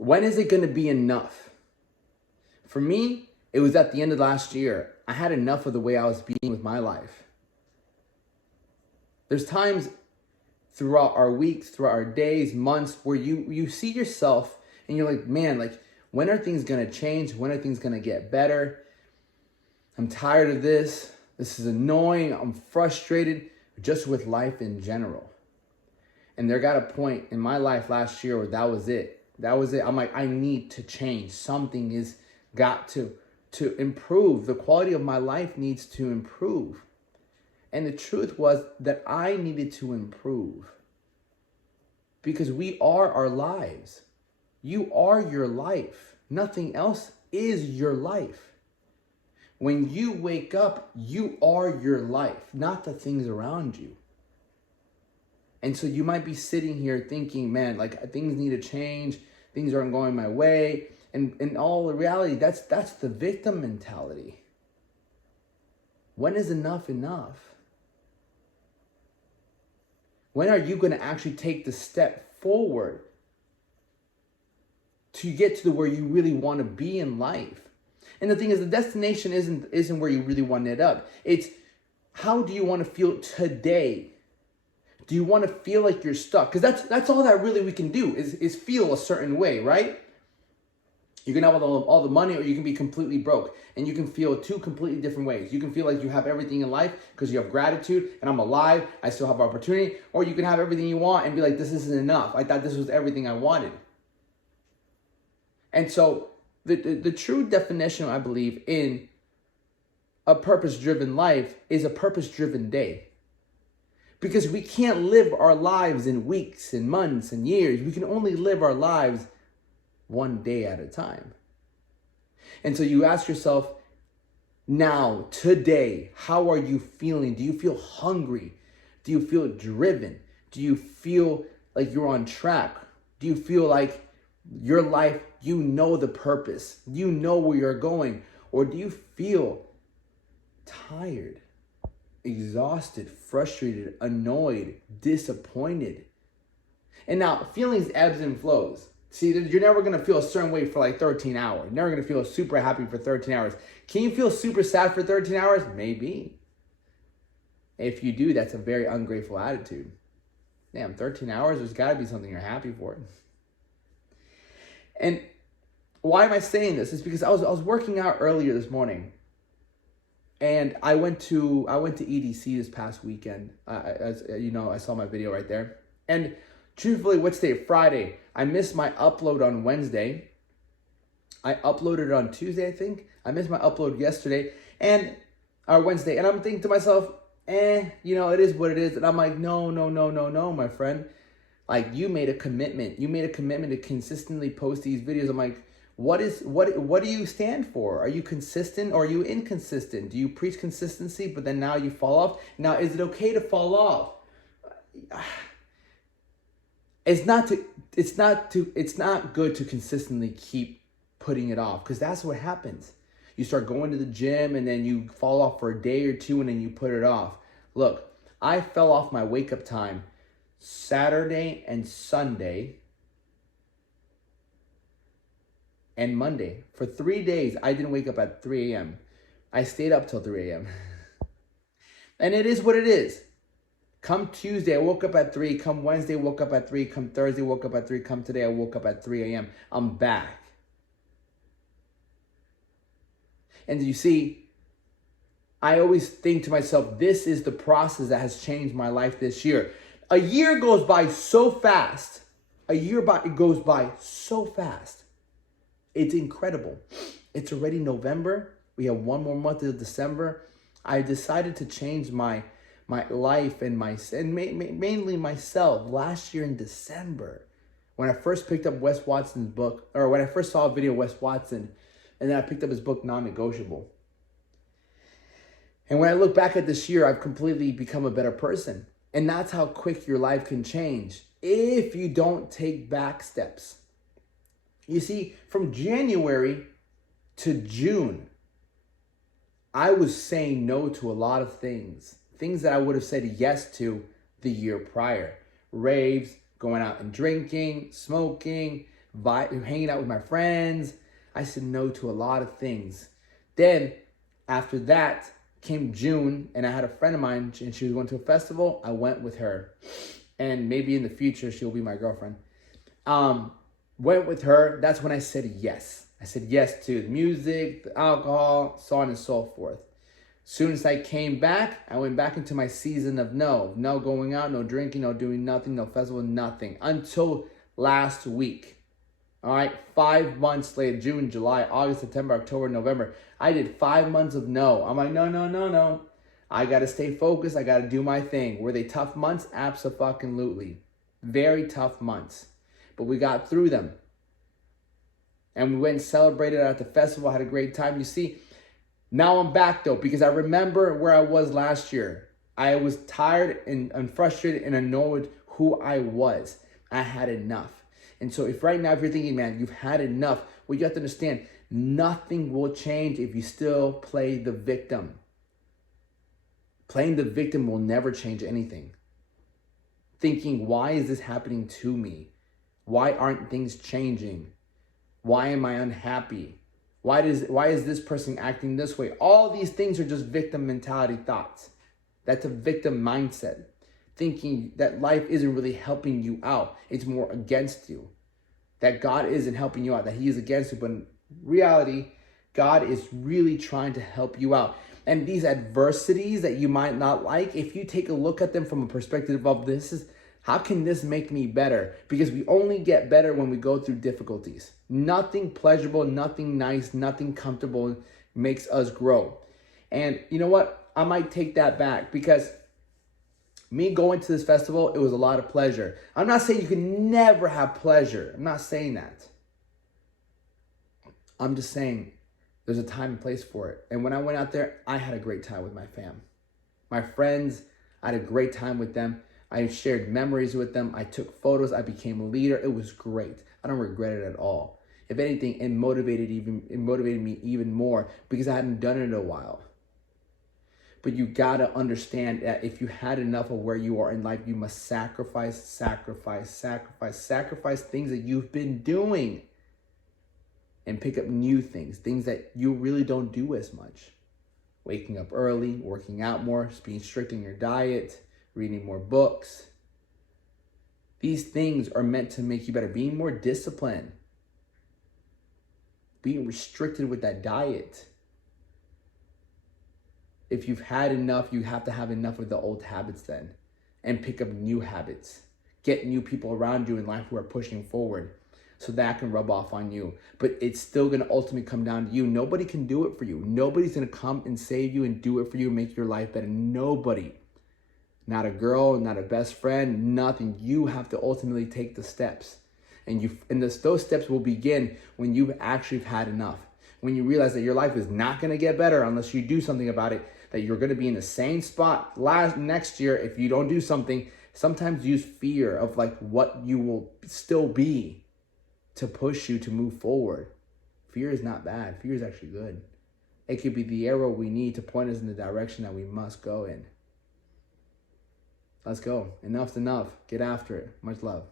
When is it going to be enough? For me, it was at the end of last year. I had enough of the way I was being with my life. There's times throughout our weeks, throughout our days, months, where you see yourself and you're like, man, like, when are things going to change? When are things going to get better? I'm tired of this. This is annoying. I'm frustrated just with life in general. And there got a point in my life last year where that was it. That was it. I'm like, I need to change. Something is got to improve. The quality of my life needs to improve. And the truth was that I needed to improve. Because we are our lives. You are your life. Nothing else is your life. When you wake up, you are your life, not the things around you. And so you might be sitting here thinking, man, like, things need to change. Things aren't going my way. And in all the reality, that's the victim mentality. When is enough enough? When are you going to actually take the step forward to get to where you really want to be in life? And the thing is, the destination isn't where you really want to end up. It's how do you want to feel today? Do you want to feel like you're stuck? Because that's all that really we can do is feel a certain way, right? You can have all the money, or you can be completely broke. And you can feel two completely different ways. You can feel like you have everything in life because you have gratitude and I'm alive, I still have opportunity. Or you can have everything you want and be like, this isn't enough. I thought this was everything I wanted. And so the true definition, I believe, in a purpose-driven life is a purpose-driven day. Because we can't live our lives in weeks and months and years. We can only live our lives one day at a time. And so you ask yourself, now, today, how are you feeling? Do you feel hungry? Do you feel driven? Do you feel like you're on track? Do you feel like your life, you know the purpose, you know where you're going? Or do you feel tired, exhausted, frustrated, annoyed, disappointed? And now, feelings ebbs and flows. See, you're never going to feel a certain way for like 13 hours. You're never going to feel super happy for 13 hours. Can you feel super sad for 13 hours? Maybe. If you do, that's a very ungrateful attitude. Damn, 13 hours, there's got to be something you're happy for. And why am I saying this? It's because I was working out earlier this morning. And I went to EDC this past weekend. As you know, I saw my video right there. And truthfully, what's today? Friday. I missed my upload on Wednesday. I uploaded it on Tuesday, I think. I missed my upload yesterday or Wednesday. And I'm thinking to myself, it is what it is. And I'm like, no, my friend. Like, you made a commitment. You made a commitment to consistently post these videos. I'm like, what do you stand for? Are you consistent or are you inconsistent? Do you preach consistency, but then now you fall off? Now, is it okay to fall off? It's not good to consistently keep putting it off, because that's what happens. You start going to the gym and then you fall off for a day or two and then you put it off. Look, I fell off my wake up time Saturday and Sunday and Monday. For 3 days, I didn't wake up at 3 a.m. I stayed up till 3 a.m. And it is what it is. Come Tuesday, I woke up at 3. Come Wednesday, woke up at 3. Come Thursday, woke up at 3. Come today, I woke up at 3 a.m. I'm back. And you see, I always think to myself, this is the process that has changed my life this year. A year goes by so fast. It goes by so fast. It's incredible. It's already November. We have one more month of December. I decided to change my life and mainly myself last year in December, when I first picked up Wes Watson's book, or when I first saw a video of Wes Watson, and then I picked up his book, Non-Negotiable. And when I look back at this year, I've completely become a better person. And that's how quick your life can change if you don't take back steps. You see, from January to June, I was saying no to a lot of things that I would have said yes to the year prior. Raves, going out and drinking, smoking, hanging out with my friends. I said no to a lot of things. Then after that came June, and I had a friend of mine, and she was going to a festival. I went with her, and maybe in the future she'll be my girlfriend. Went with her. That's when I said yes. I said yes to the music, the alcohol, so on and so forth. Soon as I came back, I went back into my season of no going out, no drinking, no doing nothing, no festival, nothing, until last week. All right, 5 months later, June, July, August, September, October, November. I did 5 months of no. I'm like, no. I got to stay focused. I got to do my thing. Were they tough months? Abso-fucking-lutely. Very tough months. But we got through them. And we went and celebrated at the festival, had a great time. You see, now I'm back though, because I remember where I was last year. I was tired and frustrated and annoyed who I was. I had enough. And so if right now, if you're thinking, man, you've had enough, well, you have to understand, nothing will change if you still play the victim. Playing the victim will never change anything. Thinking, why is this happening to me? Why aren't things changing? Why am I unhappy? Why is this person acting this way? All these things are just victim mentality thoughts. That's a victim mindset. Thinking that life isn't really helping you out. It's more against you. That God isn't helping you out, that he is against you. But in reality, God is really trying to help you out. And these adversities that you might not like, if you take a look at them from a perspective of how can this make me better? Because we only get better when we go through difficulties. Nothing pleasurable, nothing nice, nothing comfortable makes us grow. And you know what? I might take that back, because me going to this festival, it was a lot of pleasure. I'm not saying you can never have pleasure. I'm not saying that. I'm just saying there's a time and place for it. And when I went out there, I had a great time with my fam. My friends, I had a great time with them. I shared memories with them. I took photos. I became a leader. It was great. I don't regret it at all. If anything, it motivated me even more, because I hadn't done it in a while. But you gotta understand that if you had enough of where you are in life, you must sacrifice things that you've been doing, and pick up new things that you really don't do as much. Waking up early, working out more, being strict in your diet, reading more books. These things are meant to make you better. Being more disciplined. Being restricted with that diet. If you've had enough, you have to have enough of the old habits then, and pick up new habits. Get new people around you in life who are pushing forward, so that can rub off on you. But it's still going to ultimately come down to you. Nobody can do it for you. Nobody's going to come and save you and do it for you and make your life better. Nobody. Not a girl, not a best friend, nothing. You have to ultimately take the steps. And those steps will begin when you've actually had enough. When you realize that your life is not going to get better unless you do something about it, that you're going to be in the same spot next year if you don't do something. Sometimes use fear of like what you will still be to push you to move forward. Fear is not bad. Fear is actually good. It could be the arrow we need to point us in the direction that we must go in. Let's go. Enough's enough. Get after it. Much love.